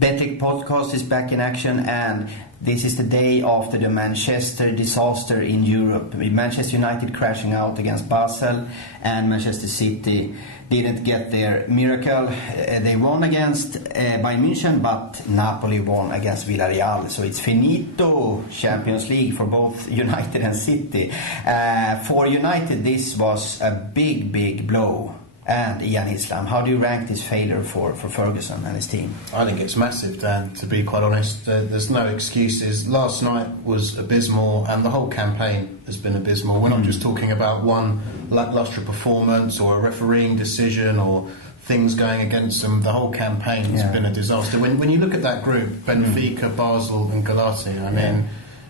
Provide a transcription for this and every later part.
Betclic Podcast is back in action, and this is the day after the Manchester disaster in Europe. Manchester United crashing out against Basel, and Manchester City didn't get their miracle. They won against Bayern Munich, but Napoli won against Villarreal. So it's finito Champions League for both United and City. For United, this was a big blow. And Ian Hislam, how do you rank this failure for Ferguson and his team? I think it's massive, Dan, to be quite honest. There's no excuses. Last night was abysmal, and the whole campaign has been abysmal. We're not just talking about one lacklustre performance or a refereeing decision or things going against them. The whole campaign has been a disaster. When you look at that group, Benfica, Basel and Galati, I mean...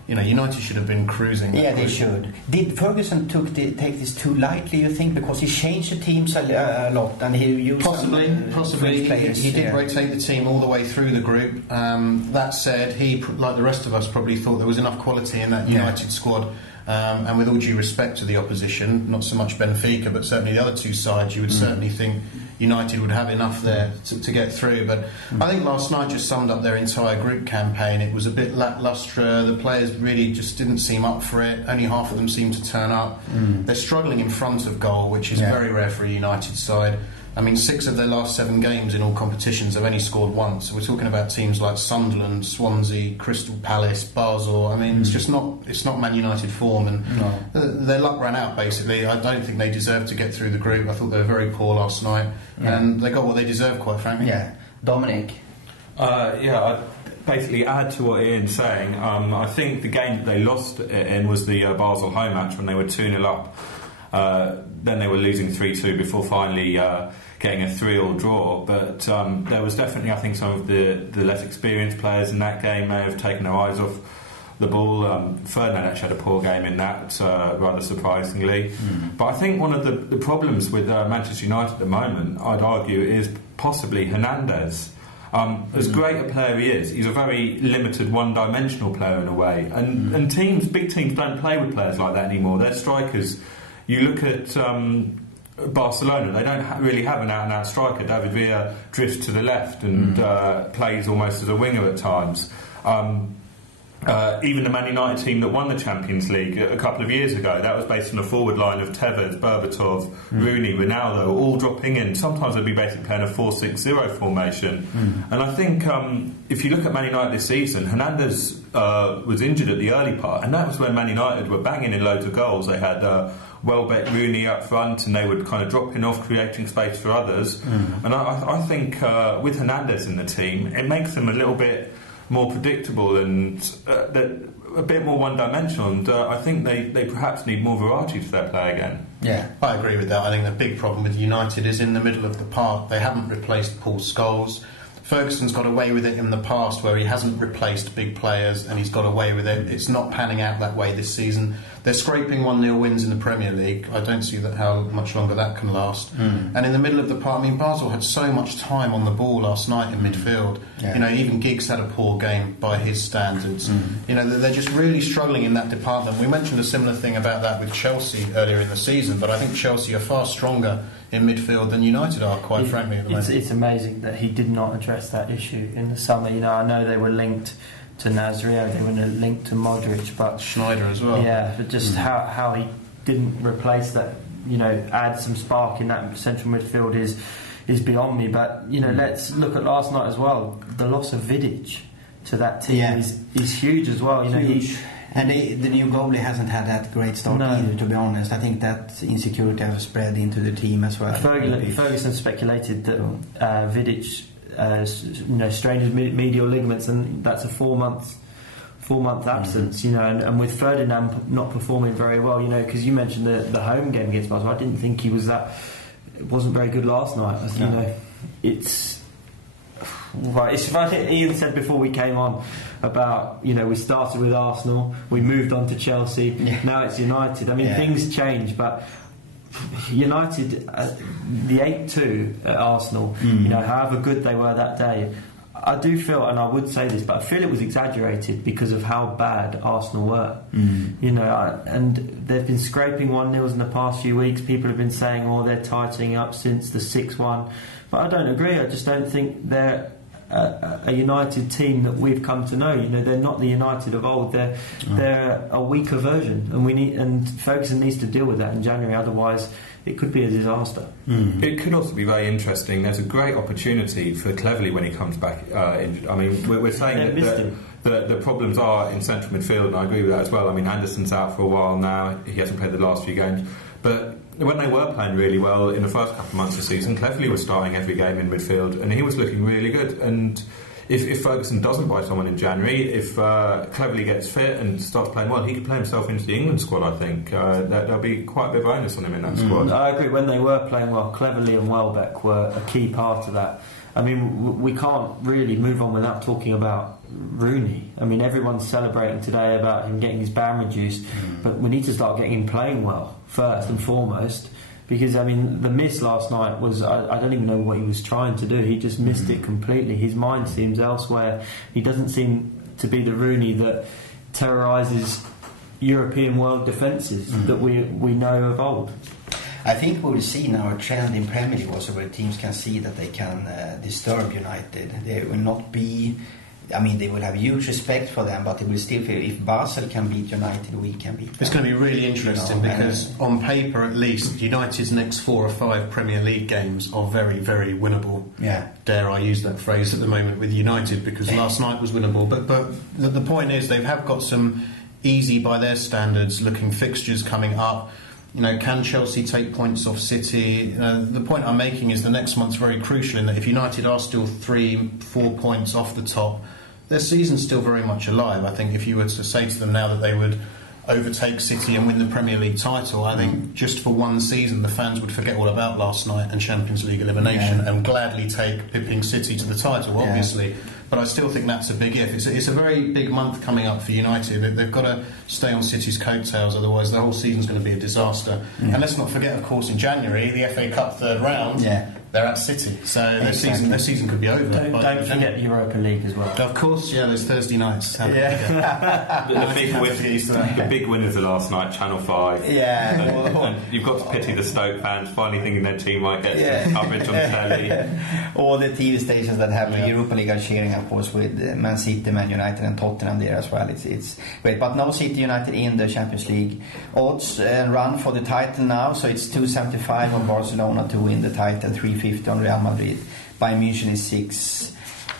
You know, United should have been cruising. Yeah, they should. Did Ferguson take this too lightly, you think? Because he changed the teams a lot, and he used possibly players. He did rotate the team all the way through the group. That said, he, like the rest of us, probably thought there was enough quality in that United squad. And with all due respect to the opposition, not so much Benfica, but certainly the other two sides, you would certainly think United would have enough there to get through. But I think last night just summed up their entire group campaign. It was a bit lacklustre. The players really just didn't seem up for it. Only half of them seemed to turn up. They're struggling in front of goal, which is very rare for a United side. I mean, 6 of their last 7 games in all competitions have only scored once. We're talking about teams like Sunderland, Swansea, Crystal Palace, Basel. I mean, it's not Man United form, and their luck ran out, basically. I don't think they deserved to get through the group. I thought they were very poor last night, and they got what they deserved, quite frankly. Yeah. Dominic? I'd basically add to what Ian's saying. I think the game that they lost in was the Basel home match when they were 2-0 up. Then they were losing 3-2 before finally getting a 3-3 draw. But there was definitely, I think, some of the less experienced players in that game may have taken their eyes off the ball. Ferdinand actually had a poor game in that, rather surprisingly. But I think one of the problems with Manchester United at the moment, I'd argue, is possibly Hernandez. As great a player he is, he's a very limited one-dimensional player in a way. And big teams don't play with players like that anymore. They're strikers. You look at Barcelona, they don't really have an out-and-out striker. David Villa drifts to the left and plays almost as a winger at times. Even the Man United team that won the Champions League a couple of years ago, that was based on a forward line of Tevez, Berbatov, Rooney, Ronaldo, all dropping in. Sometimes they'd be basically playing a 4-6-0 formation. And I think if you look at Man United this season, Hernandez was injured at the early part, and that was when Man United were banging in loads of goals. They had Welbeck, Rooney up front, and they would kind of dropping off, creating space for others. And I think with Hernandez in the team, it makes them a little bit more predictable and a bit more one-dimensional, and I think they perhaps need more variety to their play again. Yeah, I agree with that. I think the big problem with United is in the middle of the park. They haven't replaced Paul Scholes. Ferguson's got away with it in the past where he hasn't replaced big players, and he's got away with it. It's not panning out that way this season. They're scraping 1-0 wins in the Premier League. I don't see how much longer that can last. And in the middle of the park, I mean, Basel had so much time on the ball last night in midfield. You know, even Giggs had a poor game by his standards. You know, they're just really struggling in that department. We mentioned a similar thing about that with Chelsea earlier in the season, but I think Chelsea are far stronger in midfield than United are, quite frankly, at the moment. It's amazing that he did not address that issue in the summer. You know, I know they were linked to Nasrio, they were linked to Modric, but Schneider as well. Yeah, but just how he didn't replace that, you know, add some spark in that central midfield is beyond me. But you know, let's look at last night as well. The loss of Vidic to that team is huge as well. You know, huge. And the new goalie hasn't had that great start either, to be honest. I think that insecurity has spread into the team as well. Ferguson speculated that Vidic strained his medial ligaments, and that's a 4-month absence. You know, and with Ferdinand not performing very well, you know, because you mentioned the home game against Barcelona, I didn't think he was it wasn't very good last night. You know, it's right. It's funny. Ian said before we came on about, you know, we started with Arsenal, we moved on to Chelsea, now it's United. I mean, things change, but United, the 8-2 at Arsenal, you know, however good they were that day, I do feel, and I would say this, but I feel it was exaggerated because of how bad Arsenal were. You know, and they've been scraping 1-0s in the past few weeks. People have been saying, they're tightening up since the 6-1. But I don't agree. I just don't think they're a United team that we've come to know. They're not the United of old. They're a weaker version, and Ferguson needs to deal with that in January. Otherwise, it could be a disaster. It could also be very interesting. There's a great opportunity for Cleverley when he comes back. We're saying that the problems are in central midfield, and I agree with that as well. Anderson's out for a while now. He hasn't played the last few games, but when they were playing really well in the first couple of months of the season, Cleverley was starting every game in midfield, and he was looking really good. And if Ferguson doesn't buy someone in January, if Cleverley gets fit and starts playing well, he could play himself into the England squad, I think. There'll be quite a bit of onus on him in that squad. I agree. When they were playing well, Cleverley and Welbeck were a key part of that. We can't really move on without talking about Rooney. Everyone's celebrating today about him getting his ban reduced, but we need to start getting him playing well first and foremost. Because, the miss last night was... I don't even know what he was trying to do. He just missed it completely. His mind seems elsewhere. He doesn't seem to be the Rooney that terrorises European world defences that we know of old. I think we will see now a trend in Premier League also where teams can see that they can disturb United. They will not be... they will have huge respect for them, but they will still feel if Basel can beat United, we can beat them. It's going to be really interesting because on paper at least, United's next 4 or 5 Premier League games are very, very winnable. Yeah. Dare I use that phrase at the moment with United, because last night was winnable. But the point is they have got some easy by their standards looking fixtures coming up. Can Chelsea take points off City? The point I'm making is the next month's very crucial in that if United are still 3-4 points off the top, their season's still very much alive. I think if you were to say to them now that they would overtake City and win the Premier League title, I think just for one season the fans would forget all about last night and Champions League elimination and gladly take pipping City to the title, obviously. But I still think that's a big if. It's a very big month coming up for United. They've got to stay on City's coattails, otherwise the whole season's going to be a disaster. And let's not forget, of course, in January, the FA Cup third round, they're at City. So their season could be over. Don't forget the Europa League as well. Of course, there's Thursday nights. The big winners of last night, Channel 5. And you've got to pity the Stoke fans finally thinking their team might get some coverage on telly. All the TV stations that have the Europa League are cheering, of course, with Man City, Man United and Tottenham there as well. It's great. But no City United in the Champions League. Odds run for the title now, so it's 2.75 on Barcelona to win the title, 3.50 on Real Madrid. Bayern Munich is 6.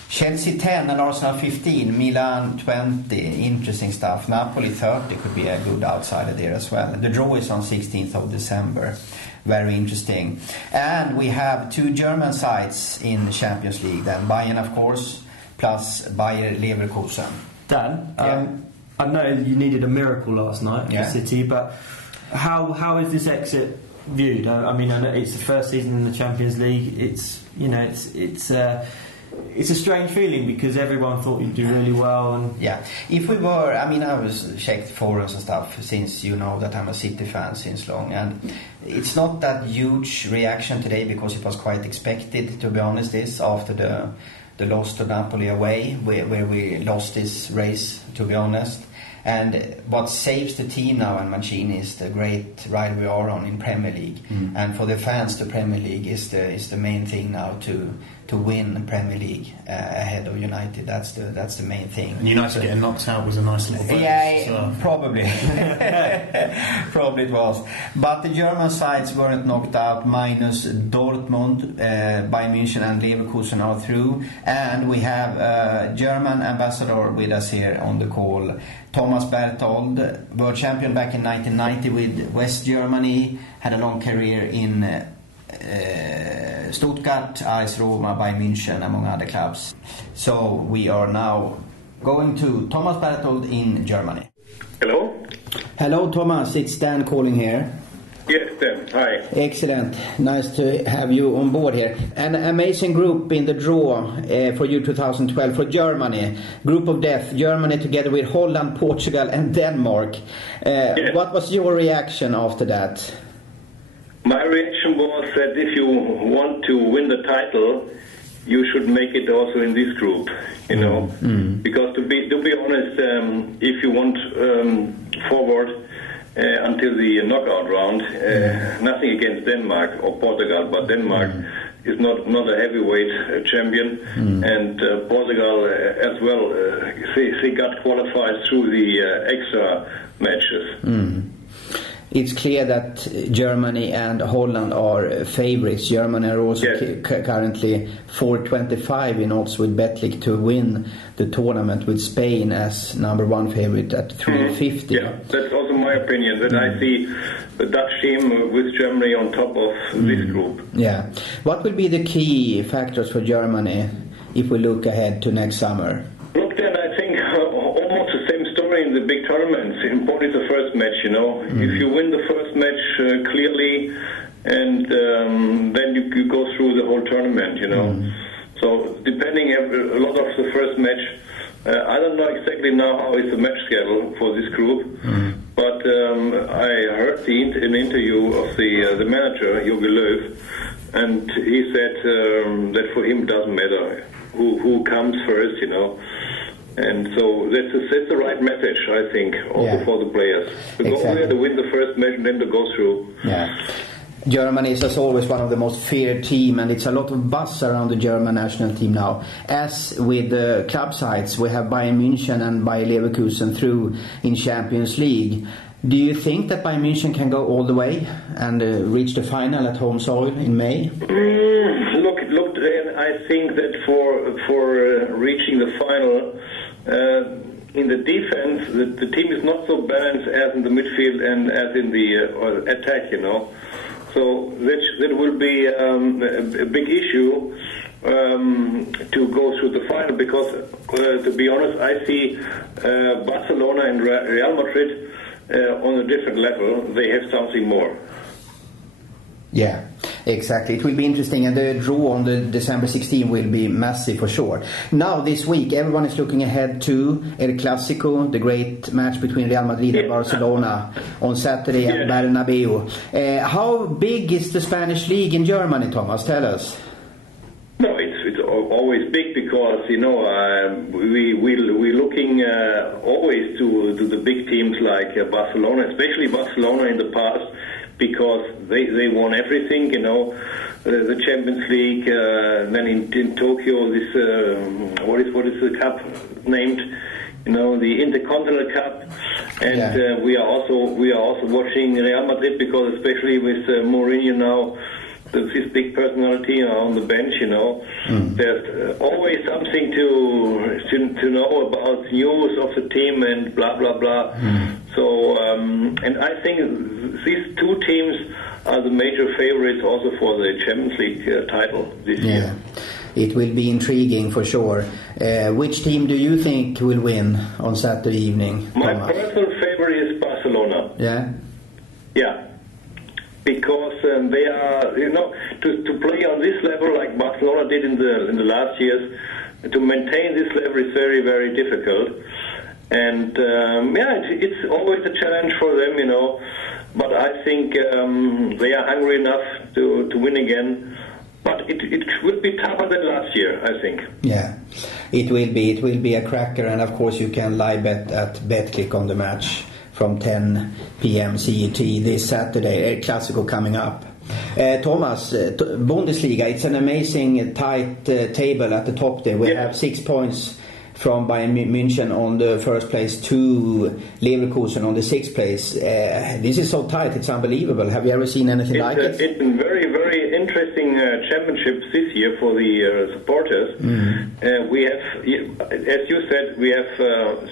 Chelsea 10 and Arsenal 15. Milan 20. Interesting stuff. Napoli 30 could be a good outsider there as well. The draw is on 16th of December. Very interesting. And we have 2 German sides in the Champions League. Then Bayern, of course, plus Bayer Leverkusen. Dan, I know you needed a miracle last night for City, but how is this exit viewed? I know it's the first season in the Champions League. It's a strange feeling because everyone thought you'd do really well. And if we were, I was checked forums and stuff since you know that I'm a City fan since long, and it's not that huge reaction today because it was quite expected, to be honest. This after the loss to Napoli away, where we lost this race, to be honest. And what saves the team now and Mancini is the great ride we are on in Premier League. And for the fans, the Premier League is the main thing now to win Premier League ahead of United. That's the main thing. And United getting knocked out was a nice little bonus. Probably. Probably it was. But the German sides weren't knocked out, minus Dortmund, Bayern Munich and Leverkusen are through. And we have a German ambassador with us here on the call, Thomas Berthold, world champion back in 1990 with West Germany, had a long career in Stuttgart, AS Roma, Bayern München, among other clubs. So we are now going to Thomas Berthold in Germany. Hello? Hello, Thomas. It's Dan calling here. Yes, Dan. Hi. Excellent. Nice to have you on board here. An amazing group in the draw for you 2012 for Germany. Group of death. Germany together with Holland, Portugal and Denmark. Yes. What was your reaction after that? My reaction was that if you want to win the title, you should make it also in this group, because to be honest, if you want forward until the knockout round, nothing against Denmark or Portugal, but Denmark is not a heavyweight champion, and Portugal as well. They got qualified through the extra matches. It's clear that Germany and Holland are favourites. Germany are also currently 4.25 in odds with Betclic to win the tournament, with Spain as number one favourite at 3.50. Yeah, that's also my opinion, that I see the Dutch team with Germany on top of this group. Yeah. What will be the key factors for Germany if we look ahead to next summer? Look, then I think almost the same story in the big tournaments. Important is the first match, If you win the first match clearly, and then you go through the whole tournament, So depending a lot of the first match, I don't know exactly now how is the match schedule for this group, but I heard an interview of the manager, Jogi Löw, and he said that for him it doesn't matter who comes first, And so that's the right message, I think, also for the players. To go there, to win the first match and then to go through. Yeah. Germany is, as always, one of the most feared team, and it's a lot of buzz around the German national team now. As with the club sides, we have Bayern Munich and Bayer Leverkusen through in Champions League. Do you think that Bayern Munich can go all the way and reach the final at home soil in May? Look, I think that for reaching the final, in the defense, the team is not so balanced as in the midfield and as in the attack, So that will be a big issue to go through the final, because, to be honest, I see Barcelona and Real Madrid on a different level. They have something more. Yeah, exactly. It will be interesting, and the draw on the December 16 will be massive for sure. Now, this week, everyone is looking ahead to El Clasico, the great match between Real Madrid and Barcelona on Saturday at Bernabeu. How big is the Spanish league in Germany, Thomas? Tell us. No, it's always big, because we're looking always to the big teams like Barcelona, especially Barcelona in the past, because they won everything, the Champions League, then in Tokyo, this what is the cup named? The Intercontinental Cup, and we are also watching Real Madrid, because especially with Mourinho now, this big personality on the bench, there's always something to know about news of the team and blah blah blah. So and I think these two teams are the major favorites also for the Champions League title this year. It will be intriguing for sure. Which team do you think will win on Saturday evening, My Thomas? personal favorite is Barcelona. Yeah. Because they are, to play on this level like Barcelona did in the last years, to maintain this level is very, very difficult. And it's always a challenge for them, But I think they are hungry enough to win again. But it will be tougher than last year, I think. Yeah, it will be. It will be a cracker, and of course you can live bet at Betclic on the match from 10 p.m. CET this Saturday. El Clasico coming up. Thomas, Bundesliga, it's an amazing tight table at the top there. We have 6 points from Bayern Munich on the first place to Leverkusen on the 6th place. This is so tight, it's unbelievable. Have you ever seen anything like it? It's been very, very interesting championships this year for the supporters. We have, as you said, we have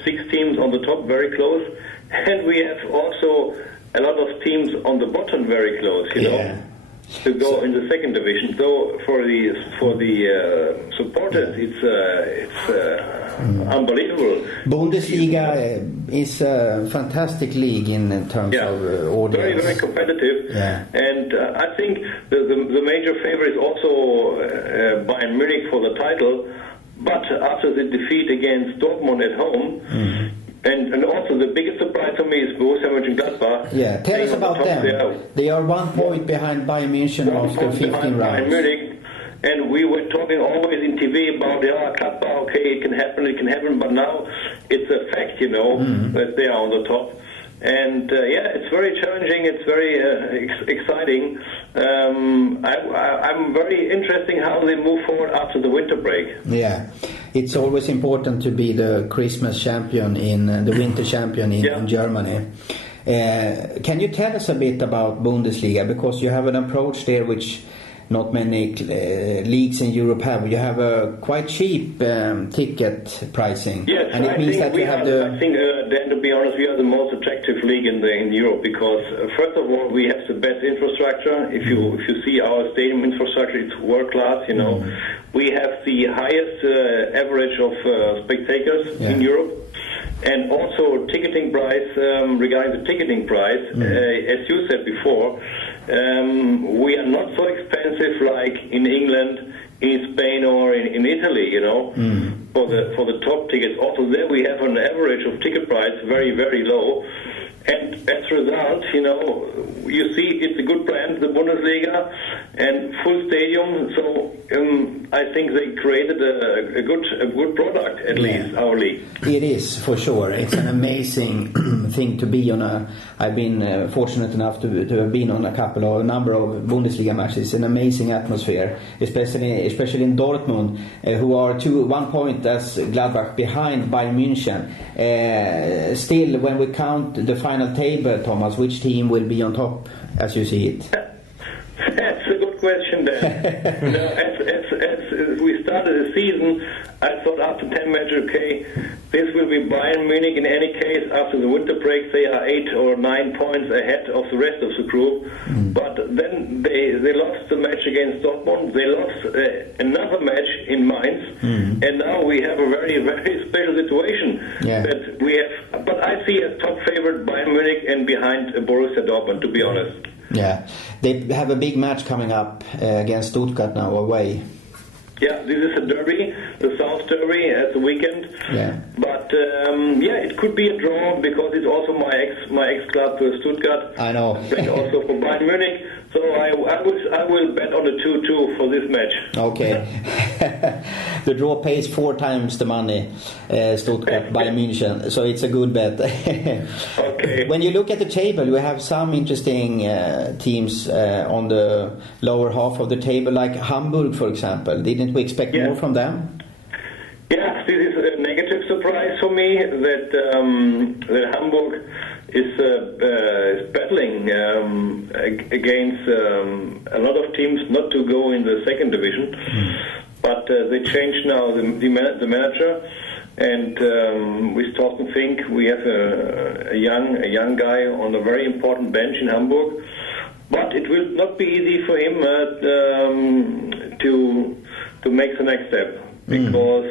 6 teams on the top, very close. And we have also a lot of teams on the bottom very close, to go in the second division. So for the supporters, it's unbelievable. Bundesliga is a fantastic league in terms of audience. Very, very competitive. And I think the major favorite is also Bayern Munich for the title. But after the defeat against Dortmund at home, and also the biggest surprise for me is Borussia Monchengladbach. Yeah, tell us about them. They are 1 point behind Bayern Munich after 15 rounds. Bayern Munich, and we were talking always in TV about Gladbach, okay, it can happen, but now it's a fact, that they are on the top. And it's very challenging, it's very exciting. I'm very interesting how they move forward after the winter break. Yeah, it's always important to be the Christmas champion the winter champion in Germany. Can you tell us a bit about Bundesliga, because you have an approach there which not many leagues in Europe have. You have a quite cheap ticket pricing. Yes, and it means that you have the. I think, Dan, to be honest, we are the most attractive league in Europe because, first of all, we have the best infrastructure. If you see our stadium infrastructure, it's world class. We have the highest average of spectators in Europe. And also ticketing price, regarding the ticketing price, as you said before, we are not so expensive like in England, in Spain or in Italy, for the top tickets. Also there we have an average of ticket price very, very low. And as a result, you see it's a good brand, the Bundesliga, and full stadium. So I think they created a good product, at least, our league. It is, for sure. It's an amazing thing to be on I've been fortunate enough to have been on a number of Bundesliga matches. It's an amazing atmosphere, especially in Dortmund, who are 1 point as Gladbach behind Bayern Munich. Still, when we count the final table, Thomas, which team will be on top as you see it? That's a good question then. As we started the season, I thought after 10 matches, okay, this will be Bayern Munich. In any case, after the winter break, they are 8 or 9 points ahead of the rest of the group. But then they lost the match against Dortmund. They lost another match in Mainz. And now we have a very, very special situation that we have. But I see as top favorite Bayern Munich and behind Borussia Dortmund, to be honest. Yeah, they have a big match coming up against Stuttgart now away. Yeah, this is a derby, the South Derby at the weekend. Yeah. But it could be a draw because it's also my ex club Stuttgart. I know. And also for Bayern Munich. So I will bet on a 2-2 for this match. Okay. The draw pays 4 times the money, Stuttgart, Bayern Munich. So it's a good bet. Okay. When you look at the table, we have some interesting teams on the lower half of the table, like Hamburg, for example. Didn't we expect more from them? Yeah, this is a negative surprise for me that Hamburg is battling against a lot of teams not to go in the second division, but they changed now the manager, and with Thorsten Fink we have a young guy on a very important bench in Hamburg, but it will not be easy for him to make the next step because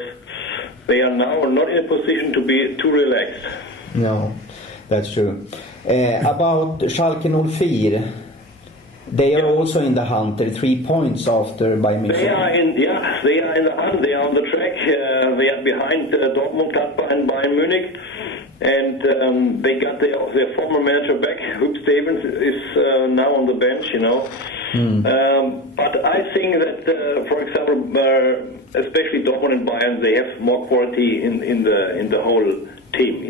they are now not in a position to be too relaxed. No. That's true. About Schalke 04, they are also in the hunt. They're 3 points after Bayern Munich. They are in the hunt. They are on the track. They are behind Dortmund, Gladbach, and Bayern Munich. And they got their former manager back. Huub Stevens is now on the bench, But I think that, for example, especially Dortmund and Bayern, they have more quality in the whole team,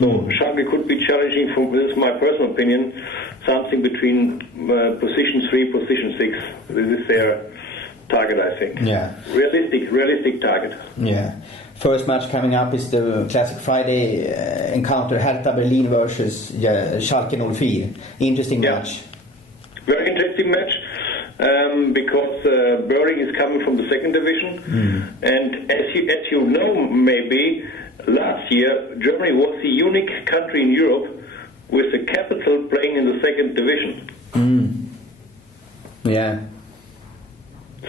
So Schalke could be challenging, this is my personal opinion, something between position 3, position 6. This is their target, I think. Yeah. Realistic target. Yeah. First match coming up is the classic Friday encounter, Hertha Berlin versus Schalke 04. Interesting match. Very interesting match. Because Berlin is coming from the second division, and as you know, maybe last year Germany was the unique country in Europe with the capital playing in the second division. Yeah.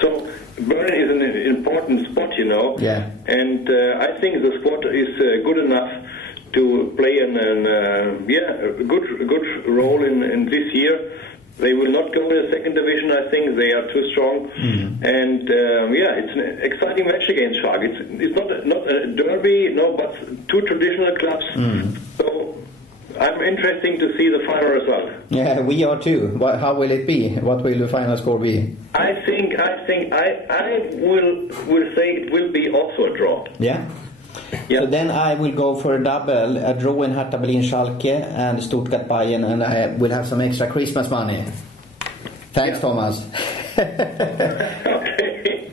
So Berlin is an important spot, Yeah. And I think the squad is good enough to play a good role in this year. They will not go in the second division, I think. They are too strong. And, it's an exciting match against Schalke. It's not a derby, but two traditional clubs. So I'm interested to see the final result. Yeah, we are too. How will it be? What will the final score be? I will say it will be also a draw. Yeah? So then I will go for a double, a draw in Hertha Berlin Schalke and Stuttgart Bayern, and I will have some extra Christmas money. Thanks, Thomas. Okay.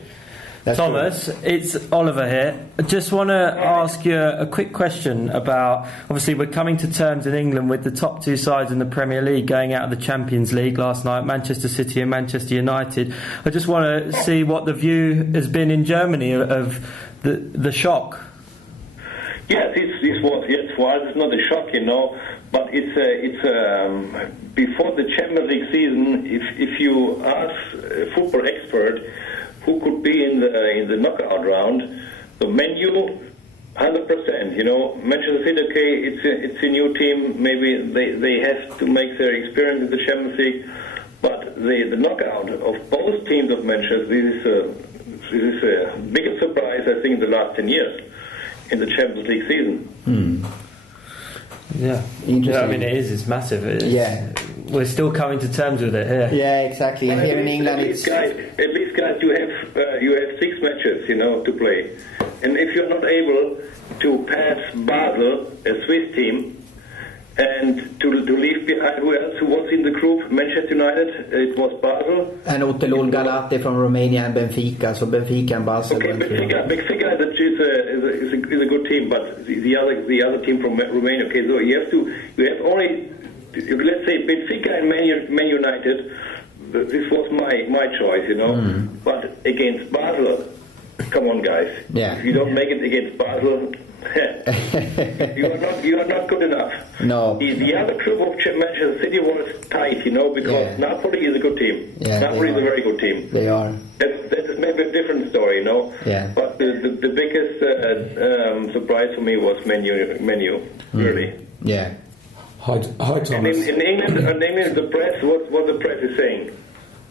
Thomas, it's Oliver here. I just want to ask you a quick question about, obviously we're coming to terms in England with the top two sides in the Premier League going out of the Champions League last night, Manchester City and Manchester United. I just want to see what the view has been in Germany of the shock. Yes, this was, yes, for us it's not a shock, but it's before the Champions League season, if you ask a football expert who could be in the knockout round, the Man U, 100%. Manchester City, okay, it's a new team. Maybe they have to make their experience in the Champions League, but the knockout of both teams of Manchester, this is a biggest surprise I think in the last 10 years in the Champions League season. Yeah, I mean it's massive. We're still coming to terms with it here. Yeah, exactly. And here in England, at least, guys, you have 6 matches, to play, and if you're not able to pass Basel, a Swiss team, and to leave behind who else who was in the group, Manchester United, it was Basel, and Otelul Galati from Romania and Benfica. So Benfica and Basel. Okay, Benfica is a good team, but the other team from Romania. Okay, so you have only. Let's say Benfica and Man United. This was my choice, But against Basel, come on, guys. Yeah. If you don't make it against Basel, you are not good enough. No. The other group of Manchester City was tight, because Napoli is a good team. Yeah, Napoli is a very good team. They are. That is maybe a different story, Yeah. But the biggest surprise for me was Man U, really. Yeah. Hi, Thomas. And in England, the press, what the press is saying.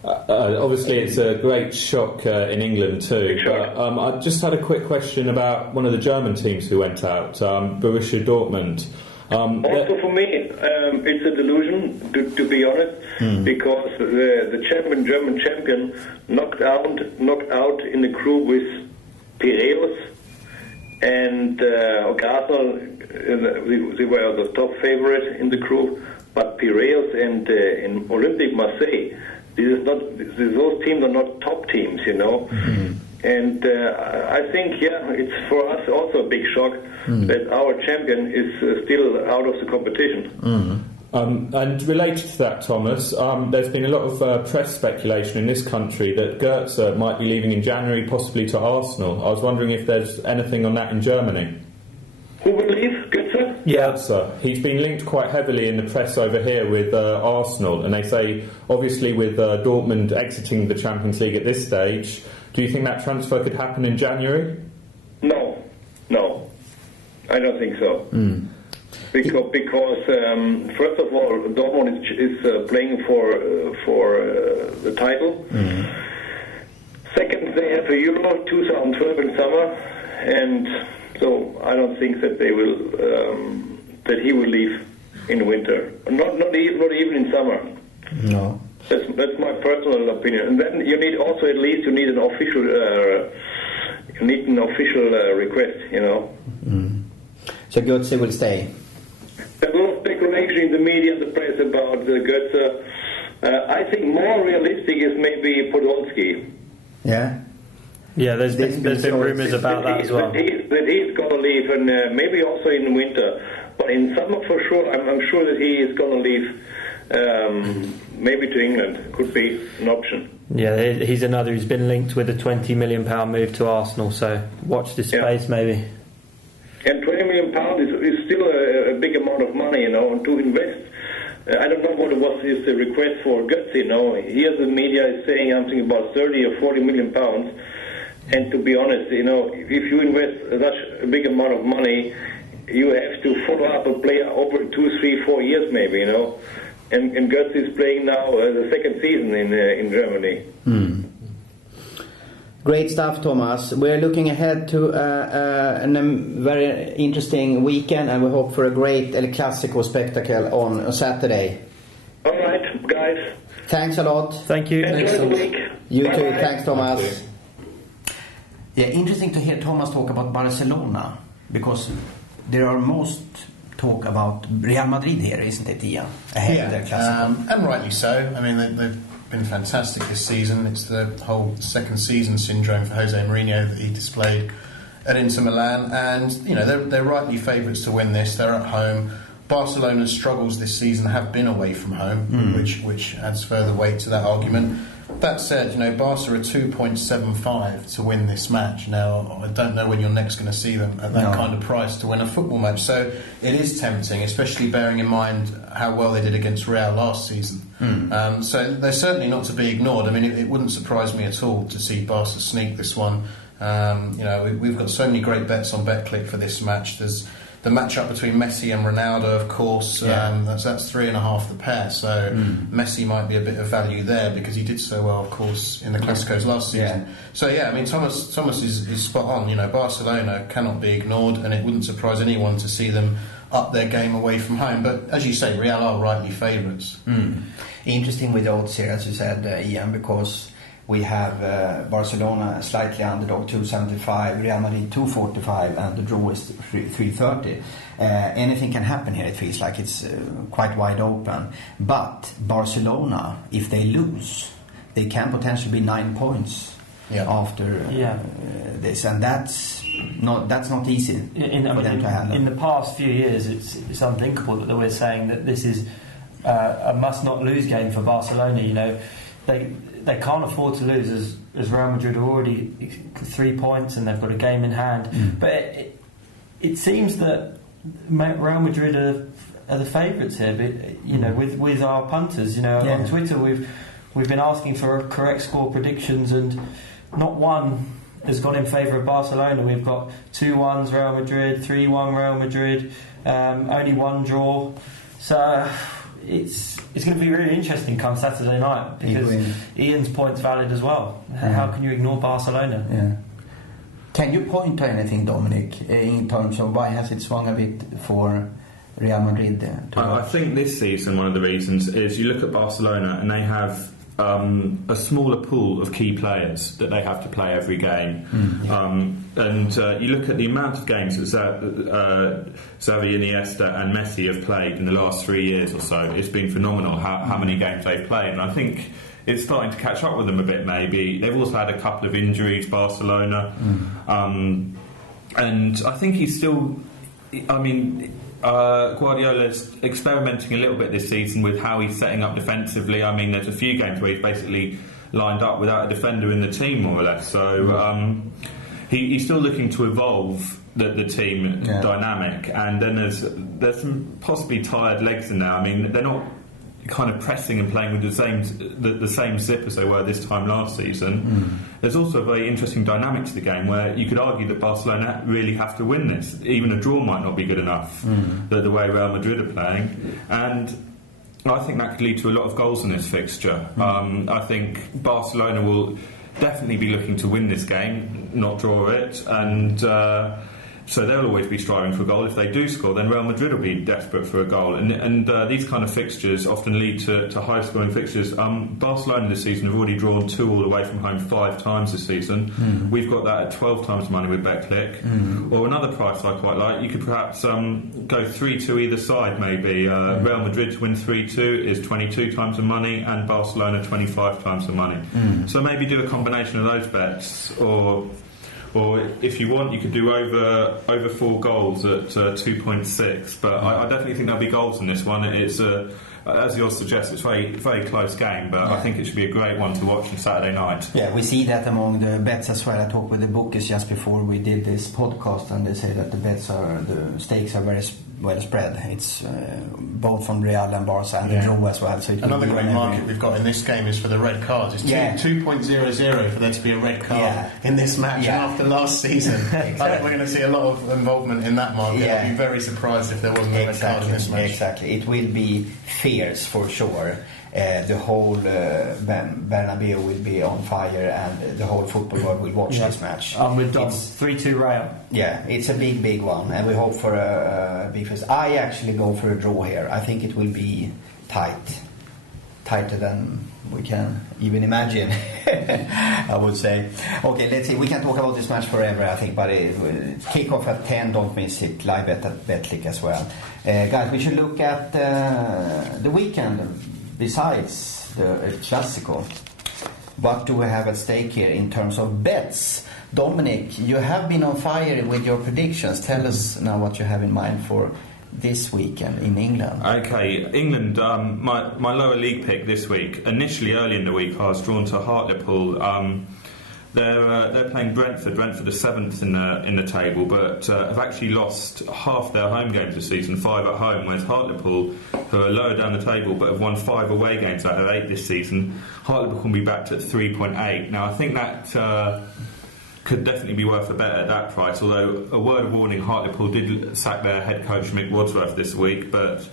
Obviously, it's a great shock in England too. But, I just had a quick question about one of the German teams who went out, Borussia Dortmund. Also, for me, it's a delusion, to be honest, because the German champion knocked out in the group with Piraeus and Arsenal. They were the top favorite in the group, but Piraeus and in Olympique Marseille, those teams are not top teams, And I think, it's for us also a big shock that our champion is still out of the competition. And related to that, Thomas, there's been a lot of press speculation in this country that Goetze might be leaving in January, possibly to Arsenal. I was wondering if there's anything on that in Germany. Who will leave? Goetze? Yeah, sir. He's been linked quite heavily in the press over here with Arsenal, and they say, obviously, with Dortmund exiting the Champions League at this stage, do you think that transfer could happen in January? No, I don't think so. Because first of all, Dortmund is playing for the title. Second, they have a Euro 2012 in summer, and so I don't think that they will that he will leave in winter. Not even in summer. No. That's my personal opinion. And then you need an official request. So Goetze will stay. There's a lot of speculation in the media and the press about Goetze. I think more realistic is maybe Podolski. Yeah. Yeah, there's been rumours about that as well. That he's going to leave, and maybe also in winter. But in summer, for sure, I'm sure that he is going to leave. Maybe to England could be an option. Yeah, he's another who's been linked with a £20 million move to Arsenal. So watch this space, maybe. And £20 million is still a big amount of money, to invest. I don't know what was the request for Goetze. Here the media is saying something about 30 or 40 million pounds. And to be honest, if you invest such a big amount of money, you have to follow up a player over 2, 3, 4 years, maybe. And Goetze is playing now the second season in Germany. Great stuff, Thomas. We're looking ahead to a very interesting weekend, and we hope for a great El Clasico spectacle on Saturday. All right, guys. Thanks a lot. Thank you. Enjoy the week. You Bye-bye. too. Thanks, Thomas. Yeah, interesting to hear Thomas talk about Barcelona, because there are most talk about Real Madrid here, isn't it, Ian? Ahead of their Clasico. And rightly so. I mean, been fantastic this season. It's the whole second season syndrome for Jose Mourinho that he displayed at Inter Milan, and they're rightly favourites to win this. They're at home. Barcelona's struggles this season have been away from home, which adds further weight to that argument. That said, Barca are 2.75 to win this match. Now, I don't know when you're next going to see them at that kind of price to win a football match. So it is tempting, especially bearing in mind how well they did against Real last season. So they're certainly not to be ignored. I mean, it wouldn't surprise me at all to see Barca sneak this one. We've got so many great bets on Betclic for this match. There's the match-up between Messi and Ronaldo, of course. That's 3.5 the pair, so Messi might be a bit of value there because he did so well, of course, in the Clásicos last season. So I mean, Thomas is spot on. Barcelona cannot be ignored, and it wouldn't surprise anyone to see them up their game away from home. But as you say, Real are rightly favourites. Interesting with the odds here, as you said, Ian, because we have Barcelona slightly underdog 275, Real Madrid 245, and the draw is 330. Anything can happen here. It feels like it's quite wide open. But Barcelona, if they lose, they can potentially be 9 points after this, and that's not easy for them to handle. In the past few years, it's unthinkable that we're saying that this is a must-not-lose game for Barcelona. They can't afford to lose, as Real Madrid are already 3 points and they've got a game in hand. But it seems that Real Madrid are the favourites here. But, with our punters, on Twitter we've been asking for correct score predictions, and not one has gone in favour of Barcelona. We've got 2-1 Real Madrid, 3-1 Real Madrid, only one draw. So it's going to be really interesting come Saturday night, because Ian's point's valid as well. How can you ignore Barcelona? Can you point to anything, Dominic, in terms of why has it swung a bit for Real Madrid? I think this season one of the reasons is you look at Barcelona and they have a smaller pool of key players that they have to play every game. And you look at the amount of games that Xavi, Iniesta and Messi have played in the last 3 years or so. It's been phenomenal how many games they've played, and I think it's starting to catch up with them a bit. Maybe they've also had a couple of injuries, Barcelona, and I think he's still, Guardiola's experimenting a little bit this season with how he's setting up defensively. I mean, there's a few games where he's basically lined up without a defender in the team, more or less. So he's still looking to evolve the team dynamic. And then there's some possibly tired legs in there. I mean, they're not kind of pressing and playing with the same zip as they were this time last season. There's also a very interesting dynamic to the game where you could argue that Barcelona really have to win this. Even a draw might not be good enough, the way Real Madrid are playing, and I think that could lead to a lot of goals in this fixture. I think Barcelona will definitely be looking to win this game, not draw it, and so they'll always be striving for a goal. If they do score, then Real Madrid will be desperate for a goal. And these kind of fixtures often lead to high-scoring fixtures. Barcelona this season have already drawn 2 all away from home 5 times this season. We've got that at 12 times money with Betclic. Or another price I quite like, you could perhaps go 3-2 either side, maybe. Real Madrid to win 3-2 is 22 times the money, and Barcelona 25 times the money. So maybe do a combination of those bets, or if you want, you could do over 4 goals at 2.6. But I definitely think there'll be goals in this one. It's as yours suggests, it's a very, very close game, but I think it should be a great one to watch on Saturday night. Yeah, we see that among the bets as well. I talked with the bookies just before we did this podcast, and they say that the stakes are very well spread. It's both from Real and Barca and the draw as well. So another great market we've got in this game is for the red cards. It's 2.00 for there to be a red card in this match. And after last season, I think we're going to see a lot of involvement in that market. I'd be very surprised if there wasn't a red card in this match. Exactly, it will be fierce for sure. The whole Bernabeu will be on fire, and the whole football world will watch this match. With Dom, 3-2 Real. Yeah, it's a big one, and we hope for a big fist. I actually go for a draw here. I think it will be tighter than we can even imagine. I would say. Okay, let's see. We can talk about this match forever, I think, but kick off at 10. Don't miss it. Live bet at Betclic as well, guys. We should look at the weekend. Besides the El Clasico. What do we have at stake here in terms of bets? Dominic, you have been on fire with your predictions. Tell us now what you have in mind for this weekend in England. Okay, England, my lower league pick this week. Initially, early in the week, I was drawn to Hartlepool. They're playing Brentford. Brentford are 7th in the table, but have actually lost half their home games this season, 5 at home, whereas Hartlepool, who are lower down the table but have won 5 away games out of 8 this season, Hartlepool can be backed at 3.8. Now, I think that could definitely be worth a bet at that price, although a word of warning, Hartlepool did sack their head coach Mick Wadsworth this week, but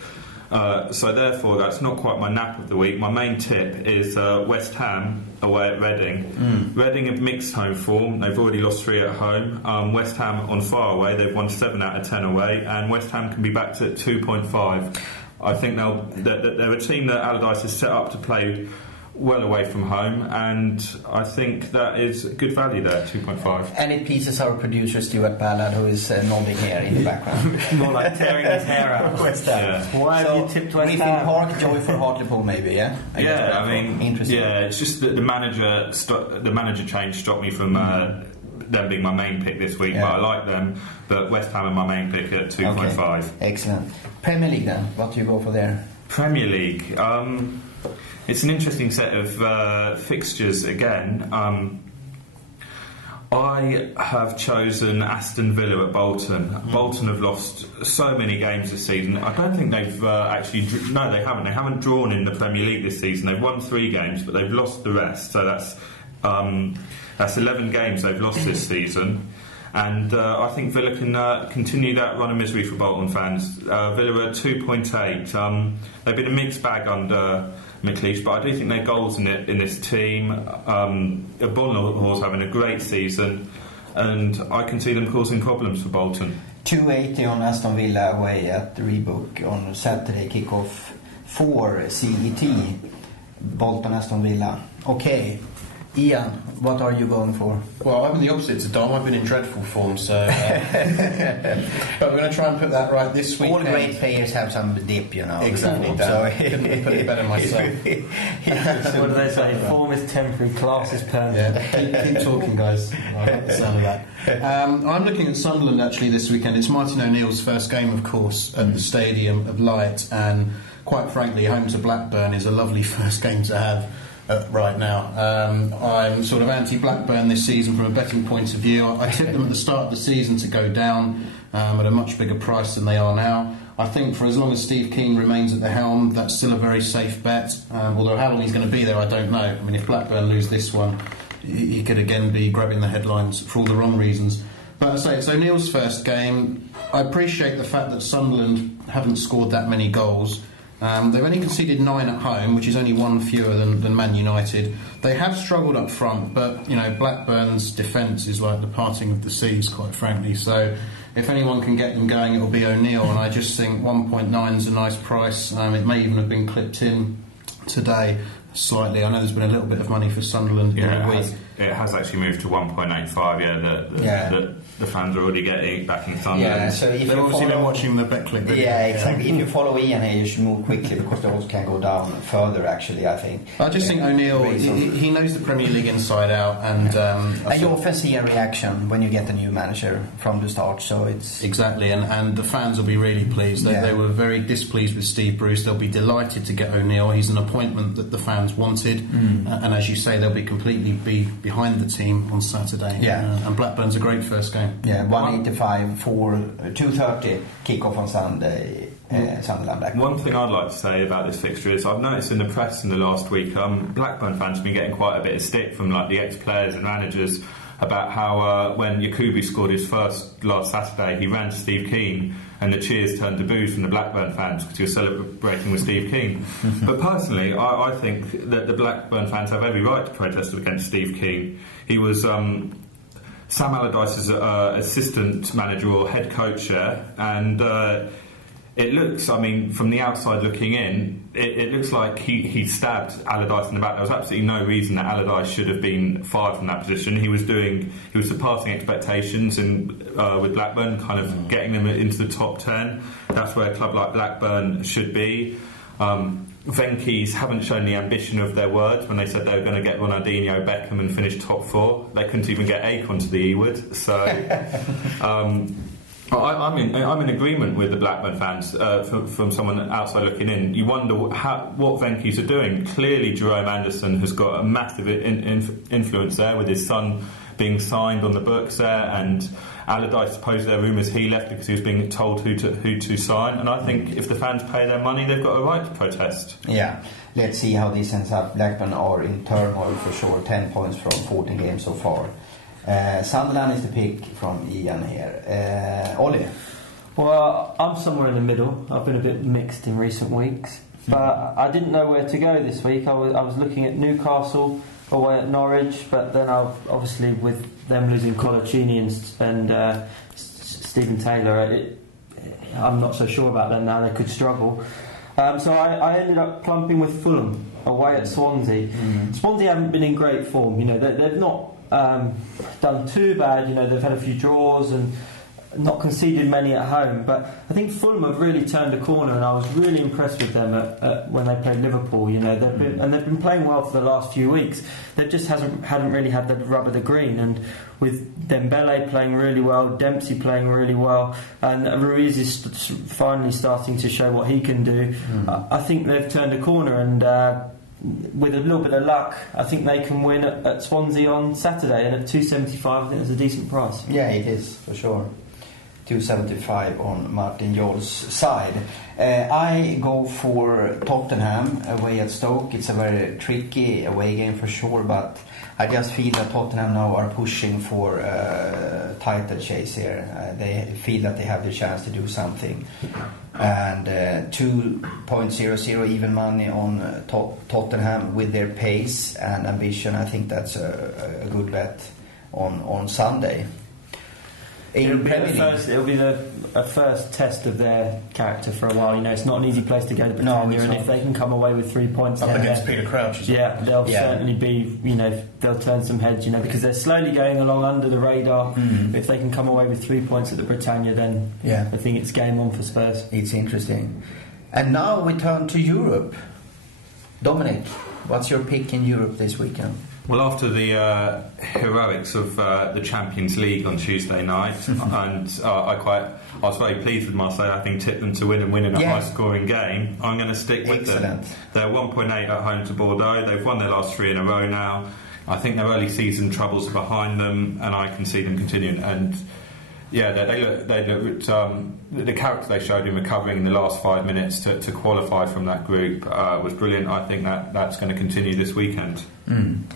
so therefore that's not quite my nap of the week. My main tip is West Ham away at Reading. Reading have mixed home form. They've already lost 3 at home. West Ham on far away, they've won 7 out of 10 away, and West Ham can be backed at 2.5. I think they're a team that Allardyce has set up to play well away from home, and I think that is good value there, 2.5. And it pleases our producer Stuart Ballard, who is nodding here in the background. More like tearing his hair out. West Ham. Yeah. Why have you tipped West Ham? Park, joy for Hartlepool, maybe, yeah? I mean, interesting. Yeah, it's just that the manager change stopped me from them being my main pick this week, but I like them. But West Ham are my main pick at 2.5. Okay. Excellent. Premier League then, what do you go for there? Premier League. It's an interesting set of fixtures again. I have chosen Aston Villa at Bolton. Bolton have lost so many games this season. I don't think they've no, they haven't. They haven't drawn in the Premier League this season. They've won 3 games, but they've lost the rest. So that's 11 games they've lost this season. And I think Villa can continue that run of misery for Bolton fans. Villa are 2.8. They've been a mixed bag under McLeish, but I do think their goals in this team. Bournemouth having a great season, and I can see them causing problems for Bolton. 280 on Aston Villa away at the Rebook on Saturday, kick-off 4 CET. Bolton, Aston Villa. Okay. Ian, what are you going for? Well, I'm the opposite to Dom. I've been in dreadful form, so but we're going to try and put that right this week. All great players have some dip, you know. Exactly. So couldn't put it better myself. What do they say? Form is temporary, class is permanent. Yeah, keep talking, guys. I like the sound of that. I'm looking at Sunderland actually this weekend. It's Martin O'Neill's first game, of course, at the Stadium of Light, and quite frankly, home to Blackburn is a lovely first game to have. Right now, I'm sort of anti-Blackburn this season from a betting point of view. I tipped them at the start of the season to go down at a much bigger price than they are now. I think for as long as Steve Keane remains at the helm, that's still a very safe bet. Although how long he's going to be there, I don't know. I mean, if Blackburn lose this one, he could again be grabbing the headlines for all the wrong reasons. But I say it's O'Neill's first game. I appreciate the fact that Sunderland haven't scored that many goals. They've only conceded 9 at home, which is only 1 fewer than Man United. They have struggled up front, but you know Blackburn's defence is like the parting of the seas, quite frankly. So if anyone can get them going, it'll be O'Neill, and I just think 1.9 is a nice price. It may even have been clipped in today slightly. I know there's been a little bit of money for Sunderland in the week. It has actually moved to 1.85. The fans are already getting backing Sunderland. Yeah, so if they've obviously been watching the Betclic video. Yeah, exactly. If you follow Ian here, you should move quickly because they also can go down further. Actually, I think. I just think O'Neill, he knows the Premier League inside out, and you often see a reaction when you get a new manager from the start. So it's exactly, and the fans will be really pleased. They were very displeased with Steve Bruce. They'll be delighted to get O'Neill. He's an appointment that the fans wanted, and as you say, they'll be completely behind the team on Saturday. Yeah, and Blackburn's a great first game. Yeah, 185 for 2:30 kick-off on Sunday. Sunderland Blackburn. One thing I'd like to say about this fixture is I've noticed in the press in the last week, Blackburn fans have been getting quite a bit of stick from like the ex-players and managers about how when Yakubu scored his first last Saturday, he ran to Steve Keane and the cheers turned to boos from the Blackburn fans because he was celebrating with Steve Keane. But personally, I think that the Blackburn fans have every right to protest against Steve Keane. He was Sam Allardyce's assistant manager or head coach there, and it looks, I mean, from the outside looking in, it looks like he stabbed Allardyce in the back. There was absolutely no reason that Allardyce should have been fired from that position. He was surpassing expectations and with Blackburn, kind of getting them into the top 10. That's where a club like Blackburn should be. Venky's haven't shown the ambition of their words when they said they were going to get Ronaldinho, Beckham and finish top 4. They couldn't even get Akon to the E-Wood. So I'm in agreement with the Blackburn fans. From someone outside looking in, you wonder what Venky's are doing. Clearly Jerome Anderson has got a massive influence there, with his son being signed on the books there, and Allardyce, suppose there are rumours he left because he was being told who to sign. And I think if the fans pay their money, they've got a right to protest. Yeah, let's see how this ends up. Blackburn are in turmoil for sure. 10 points from 14 games so far. Sunderland is the pick from Ian here. Ollie? Well, I'm somewhere in the middle. I've been a bit mixed in recent weeks, but I didn't know where to go this week. I was looking at Newcastle away at Norwich, but then obviously with them losing Colaccini and Stephen Taylor, I'm not so sure about them now. They could struggle. So I ended up clumping with Fulham away at Swansea. Swansea haven't been in great form. You know, they've not done too bad. You know, they've had a few draws and not conceded many at home, but I think Fulham have really turned a corner, and I was really impressed with them when they played Liverpool. You know, they've been playing well for the last few weeks. They just hadn't really had the rub of the green, and with Dembele playing really well, Dempsey playing really well, and Ruiz is finally starting to show what he can do. I think they've turned a corner, and with a little bit of luck, I think they can win at Swansea on Saturday, and at 2.75 I think it's a decent price. Yeah, it is, for sure. 2.75 on Martin Jol's side. I go for Tottenham away at Stoke. It's a very tricky away game for sure, but I just feel that Tottenham now are pushing for title chase here. They feel that they have the chance to do something. And 2.00 even money on Tottenham with their pace and ambition. I think that's a good bet on Sunday. It'll be a first test of their character for a while. You know, it's not an easy place to go to Britannia, and if they can come away with 3 points up against Peter Crouch, they'll certainly be. You know, they'll turn some heads. You know, because they're slowly going along under the radar. If they can come away with 3 points at the Britannia, then I think it's game on for Spurs. It's interesting. And now we turn to Europe. Dominic, what's your pick in Europe this weekend? Well, after the heroics of the Champions League on Tuesday night, and I was very pleased with Marseille. I think tipped them to win in a high-scoring game. I'm going to stick with them. They're 1.8 at home to Bordeaux. They've won their last 3 in a row now. I think their early season troubles are behind them, and I can see them continuing. And they looked the character they showed in recovering in the last 5 minutes to qualify from that group was brilliant. I think that's going to continue this weekend.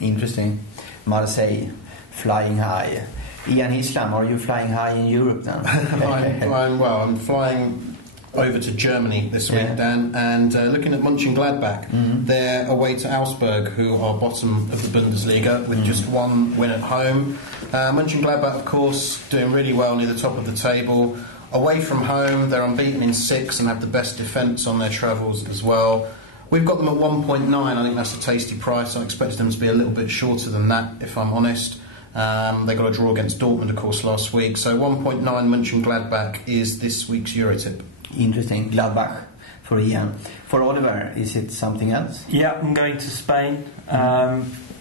Interesting. Marseille flying high. Ian Hislam, are you flying high in Europe then? I'm flying over to Germany this week, Dan, and looking at Monchengladbach. They're away to Augsburg, who are bottom of the Bundesliga with just 1 win at home. Monchengladbach, of course, doing really well near the top of the table. Away from home, they're unbeaten in 6 and have the best defence on their travels as well. We've got them at 1.9. I think that's a tasty price. I expected them to be a little bit shorter than that, if I'm honest. They got a draw against Dortmund, of course, last week. So 1.9 Monchengladbach is this week's Euro tip. Interesting. Gladbach for Ian. For Oliver, is it something else? Yeah, I'm going to Spain.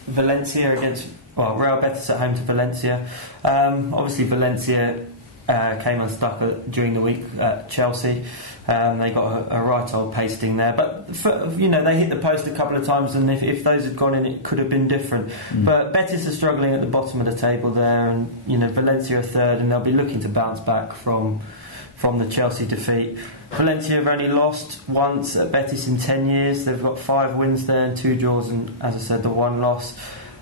Valencia against Real Betis at home to Valencia. Obviously, Valencia came unstuck during the week at Chelsea. They got a right old pasting there, but they hit the post a couple of times, and if those had gone in, it could have been different. But Betis are struggling at the bottom of the table there, and Valencia are third, and they'll be looking to bounce back from the Chelsea defeat. Valencia have only lost once at Betis in 10 years. They've got 5 wins there and 2 draws, and as I said, the 1 loss.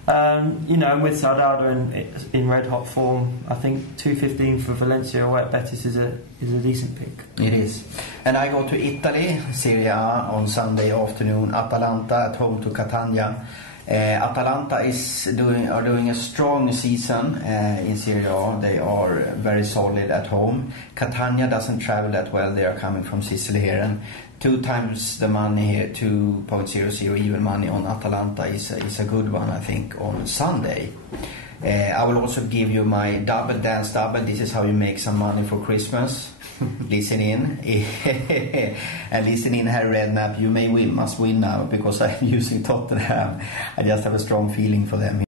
And with Sardada in red hot form, I think 2.15 for Valencia away at Betis is a decent pick. It is. And I go to Italy, Serie A on Sunday afternoon. Atalanta at home to Catania. Atalanta are doing a strong season in Serie A. They are very solid at home. Catania doesn't travel that well. They are coming from Sicily here, and 2 times the money here, 2.00 even money on Atalanta is a good one, I think, on Sunday. I will also give you my dance double. This is how you make some money for Christmas. listen in. And listen in, Harry Redknapp. You must win now, because I'm using Tottenham. I just have a strong feeling for them.